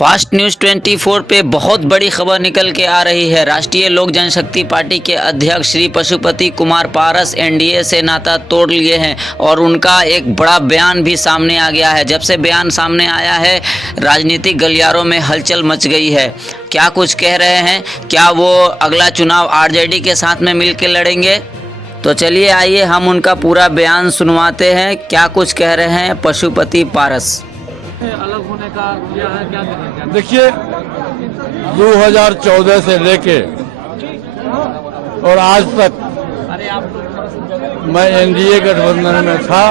Fast news 24 पे बहुत बड़ी खबर निकल के आ रही है। राष्ट्रीय लोक जनशक्ति पार्टी के अध्यक्ष श्री पशुपति कुमार पारस एनडीए से नाता तोड़ लिए हैं और उनका एक बड़ा बयान भी सामने आ गया है। जब से बयान सामने आया है, राजनीतिक गलियारों में हलचल मच गई है। क्या कुछ कह रहे हैं? क्या वो अगला चुनाव आरजेडी के साथ में मिल के लड़ेंगे? तो चलिए आइए हम उनका पूरा बयान सुनवाते हैं। क्या कुछ कह रहे हैं पशुपति पारस। अलग होने का क्या है, क्या करेंगे? देखिए, 2014 से लेके और आज तक मैं एनडीए गठबंधन में था।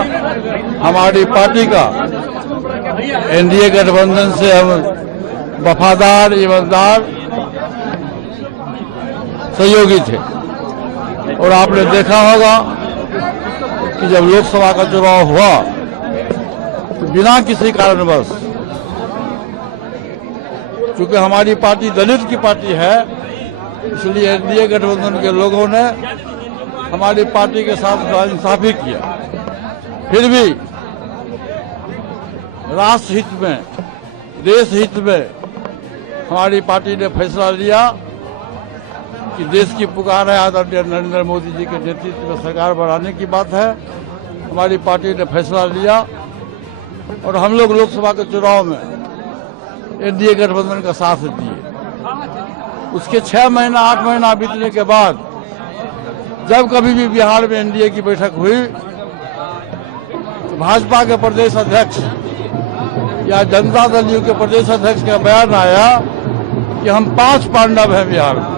हमारी पार्टी का एनडीए गठबंधन से हम वफादार, ईमानदार सहयोगी थे। और आपने देखा होगा कि जब लोकसभा का चुनाव हुआ तो बिना किसी कारणवश, क्योंकि हमारी पार्टी दलित की पार्टी है, इसलिए एनडीए गठबंधन के लोगों ने हमारी पार्टी के साथ नाइंसाफी किया। फिर भी राष्ट्र हित में, देश हित में हमारी पार्टी ने फैसला लिया कि देश की पुकार है, आदरणीय नरेंद्र मोदी जी के नेतृत्व में सरकार बनाने की बात है। हमारी पार्टी ने फैसला लिया और हम लोग लोकसभा के चुनाव में एनडीए गठबंधन का साथ दिए। उसके 6 महीना 8 महीना बीतने के बाद जब कभी भी बिहार में एनडीए की बैठक हुई तो भाजपा के प्रदेश अध्यक्ष या जनता दल यू के प्रदेश अध्यक्ष का बयान आया कि हम 5 पांडव हैं बिहार में।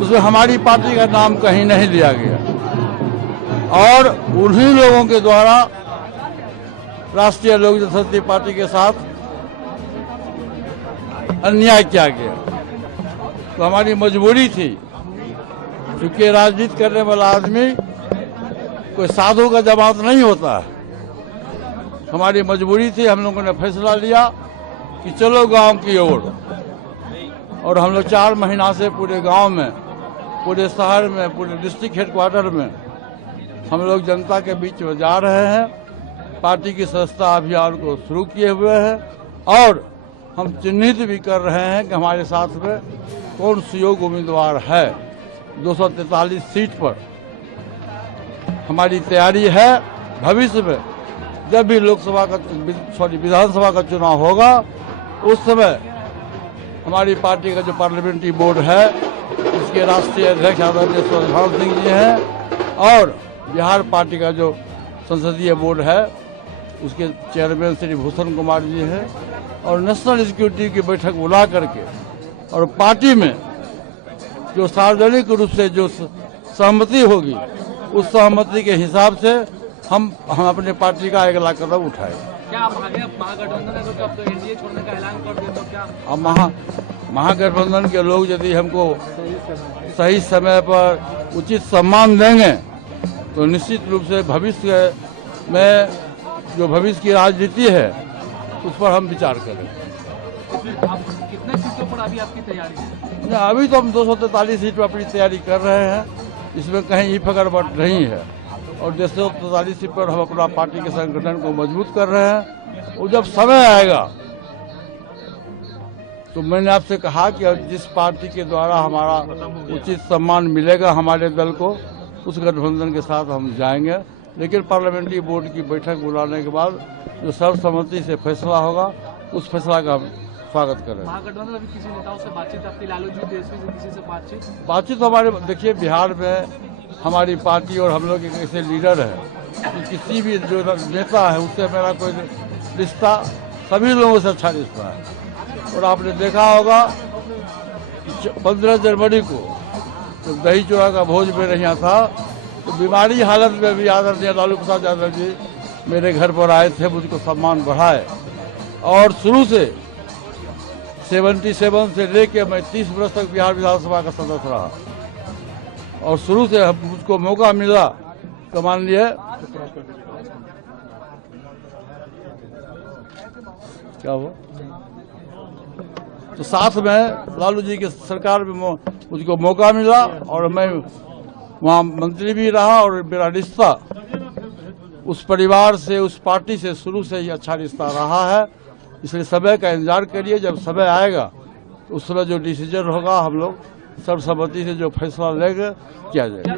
उसमें हमारी पार्टी का नाम कहीं नहीं लिया गया और उन्हीं लोगों के द्वारा राष्ट्रीय लोक जनशक्ति पार्टी के साथ अन्याय किया गया। तो हमारी मजबूरी थी, क्योंकि राजनीति करने वाला आदमी कोई साधु का जमात नहीं होता है। हमारी मजबूरी थी, हम लोगों ने फैसला लिया कि चलो गांव की ओर। और हम लोग 4 महीना से पूरे गांव में, पूरे शहर में, पूरे डिस्ट्रिक्ट हेडक्वार्टर में हम लोग जनता के बीच में जा रहे हैं। पार्टी की सदस्यता अभियान को शुरू किए हुए हैं और हम चिन्हित भी कर रहे हैं कि हमारे साथ में कौन सुयोग्य उम्मीदवार है। 243 सीट पर हमारी तैयारी है। भविष्य में जब भी विधानसभा का चुनाव होगा, उस समय हमारी पार्टी का जो पार्लियामेंट्री बोर्ड है, उसके राष्ट्रीय अध्यक्ष आदरणीय सुभाष सिंह जी हैं और बिहार पार्टी का जो संसदीय बोर्ड है, उसके चेयरमैन श्री भूषण कुमार जी हैं और नेशनल एग्जीक्यूटिव की बैठक बुला करके और पार्टी में जो सार्वजनिक रूप से जो सहमति होगी, उस सहमति के हिसाब से हम अपने पार्टी का अगला कदम उठाएंगे। क्या आप आगे महागठबंधन है तो अब तो एनडीए छोड़ने का ऐलान कर दिया, तो क्या अब महागठबंधन के लोग यदि हमको सही समय पर उचित सम्मान देंगे तो निश्चित रूप से भविष्य में जो भविष्य की राजनीति है उस पर हम विचार करें। तो फिर आप कितने सीटों पर अभी आपकी तैयारी है? अभी तो हम 243 सीट पर अपनी तैयारी कर रहे हैं। इसमें कहीं फकरबट नहीं है और 243 सीट पर हम अपना पार्टी के संगठन को मजबूत कर रहे हैं। और जब समय आएगा तो मैंने आपसे कहा कि जिस पार्टी के द्वारा हमारा उचित सम्मान मिलेगा हमारे दल को, उस गठबंधन के साथ हम जाएंगे। लेकिन पार्लियामेंट्री बोर्ड की बैठक बुलाने के बाद जो सर्वसम्मति से फैसला होगा, उस फैसला का हम स्वागत करें। महागठबंधन अभी किसी नेताओं से बातचीत आपकी, लालू जी तेजस्वी से किसी से बातचीत हमारे, देखिए बिहार में हमारी पार्टी और हम लोग एक ऐसे लीडर हैं कि किसी भी जो नेता है उससे मेरा कोई रिश्ता, सभी लोगों से अच्छा रिश्ता है। और आपने देखा होगा 15 जनवरी को जब दही चूड़ा का भोज मेरे यहाँ था तो बीमारी हालत में भी आदरणीय लालू प्रसाद यादव जी मेरे घर पर आए थे, मुझको सम्मान बढ़ाए। और शुरू से 77 से लेके मैं 30 वर्ष तक बिहार विधानसभा का सदस्य रहा और शुरू से मुझको मौका मिला तो मान लिए क्या हुआ, तो साथ में लालू जी की सरकार में मुझको मौका मिला और मैं वहाँ मंत्री भी रहा और मेरा रिश्ता उस परिवार से, उस पार्टी से शुरू से ही अच्छा रिश्ता रहा है। इसलिए समय का इंतजार करिए, जब समय आएगा तो उस समय जो डिसीजन होगा हम लोग सर्वसम्मति से जो फैसला लेंगे किया जाएगा।